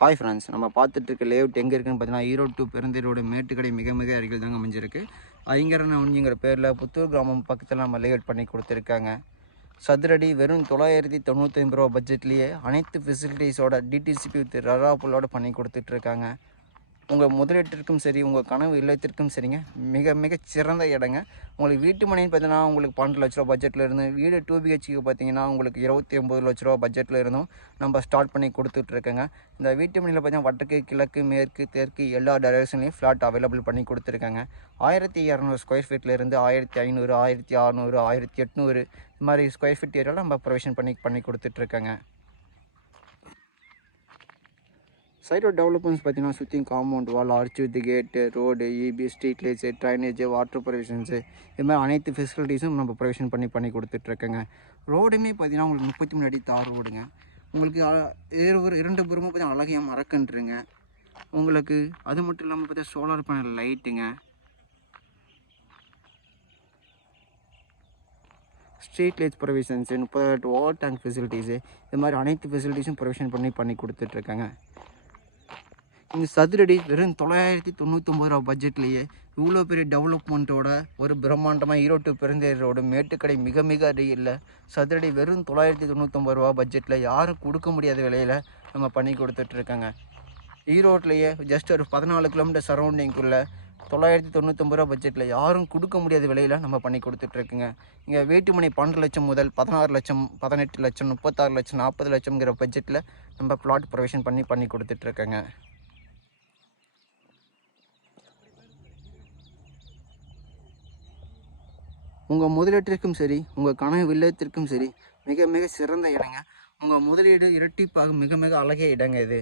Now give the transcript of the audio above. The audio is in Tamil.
ஹாய் ஃப்ரெண்ட்ஸ் நம்ம பார்த்துட்டு இருக்க லேஅவுட் எங்கே இருக்குன்னு பார்த்தீங்கன்னா ஈரோடு டு பெருந்தீரோட மேட்டுக்கடை மிக மிக அருகில் தாங்க அமைஞ்சிருக்கு. ஐங்கரன் ஒன்றிங்கிற பேரில் புத்தூர் கிராமம் பக்கத்தில் நம்ம லேஅவுட் பண்ணி கொடுத்துருக்காங்க. சதுரடி வெறும் தொள்ளாயிரத்தி தொண்ணூற்றி ஐம்பது ரூபா பட்ஜெட்லேயே அனைத்து ஃபெசிலிட்டிஸோட டிடிசிபி வித் ரராப்புலோட பண்ணி கொடுத்துட்ருக்காங்க உங்கள் முதலீட்டிற்கும் சரி உங்கள் கனவு இல்லத்திற்கும் சரிங்க. மிக மிக சிறந்த இடங்க. உங்களுக்கு வீட்டு மனைன்னு பார்த்தீங்கன்னா உங்களுக்கு பன்னெண்டு லட்ச ரூபா பட்ஜெட்டில் இருந்து வீடு டூ பிஹெச்க்கு பார்த்தீங்கன்னா உங்களுக்கு இருபத்தி ஒம்பது லட்ச ரூபா பட்ஜெட்டில் இருந்தும் நம்ம ஸ்டார்ட் பண்ணி கொடுத்துட்ருக்கேங்க இந்த வீட்டு மனையில் பார்த்தீங்கன்னா வடக்கு கிழக்கு மேற்கு தெற்கு எல்லா டைரக்ஷன்லையும் ஃப்ளாட் அவைலபிள் பண்ணி கொடுத்துருக்காங்க. ஆயிரத்தி இரநூறு ஸ்கொயர் ஃபீட்லேருந்து ஆயிரத்தி ஐநூறு ஆயிரத்தி அறநூறு ஆயிரத்தி எட்நூறு இது மாதிரி ஸ்கொயர் ஃபீட் ஏரியாவில் நம்ம ப்ரொவிஷன் பண்ணி பண்ணி கொடுத்துட்ருக்கேங்க சைடோட டெவலப்மெண்ட்ஸ் பார்த்தீங்கன்னா சுற்றி compound wall arch with gate road EB street lights drainage water provisions இது மாதிரி அனைத்து ஃபெசிலிட்டிஸும் நம்ம ப்ரொவிஷன் பண்ணி பண்ணி கொடுத்துட்ருக்கேங்க. ரோடுமே பார்த்தீங்கன்னா உங்களுக்கு முப்பத்தி மூணு அடி தார் ரோடுங்க உங்களுக்கு இரு ஒரு இரண்டு புறமும் பார்த்தீங்கன்னா அழகிய மறக்கன்றுங்க. உங்களுக்கு அது மட்டும் இல்லாமல் பார்த்தீங்கன்னா சோலார் பேனல் லைட்டுங்க ஸ்ட்ரீட் லைட்ஸ் ப்ரொவிஷன்ஸு முப்பது வாட் டேங்க் ஃபெசிலிட்டிஸு இது மாதிரி அனைத்து ஃபெசிலிட்டிஸும் ப்ரொவிஷன் பண்ணி பண்ணி கொடுத்துட்ருக்காங்க. இந்த சதுரடி வெறும் தொள்ளாயிரத்தி தொண்ணூற்றொம்பது ரூபா பட்ஜெட்லேயே இவ்வளோ பெரிய டெவலப்மெண்ட்டோட ஒரு பிரம்மாண்டமாக ஈரோட்டு பெருந்தேர் மேட்டுக்கடை மிக மிக அருகில் சதுரடி வெறும் தொள்ளாயிரத்தி தொண்ணூற்றொம்பது ரூபா பட்ஜெட்டில் யாரும் கொடுக்க முடியாத விலையில் நம்ம பண்ணி கொடுத்துட்ருக்கோங்க. ஈரோட்லேயே ஜஸ்ட் ஒரு பதினாலு கிலோமீட்டர் சரௌண்டிங்குள்ளே தொள்ளாயிரத்தி தொண்ணூத்தொம்பது ரூபா பட்ஜெட்டில் யாரும் கொடுக்க முடியாத விலையில் நம்ம பண்ணி கொடுத்துட்ருக்குங்க. இங்கே வேட்டுமணி பன்னெண்டு லட்சம் முதல் பதினாறு லட்சம் பதினெட்டு லட்சம் முப்பத்தாறு லட்சம் நாற்பது லட்சம்ங்கிற பட்ஜெட்டில் நம்ம பிளாட் ப்ரொவிஷன் பண்ணி பண்ணி கொடுத்துட்ருக்கேங்க. உங்கள் முதலீட்டிற்கும் சரி உங்கள் கனவு வில்லத்திற்கும் சரி மிக மிக சிறந்த இடங்க. உங்கள் முதலீடு இரட்டிப்பாக மிக மிக அழகிய இடங்க இது.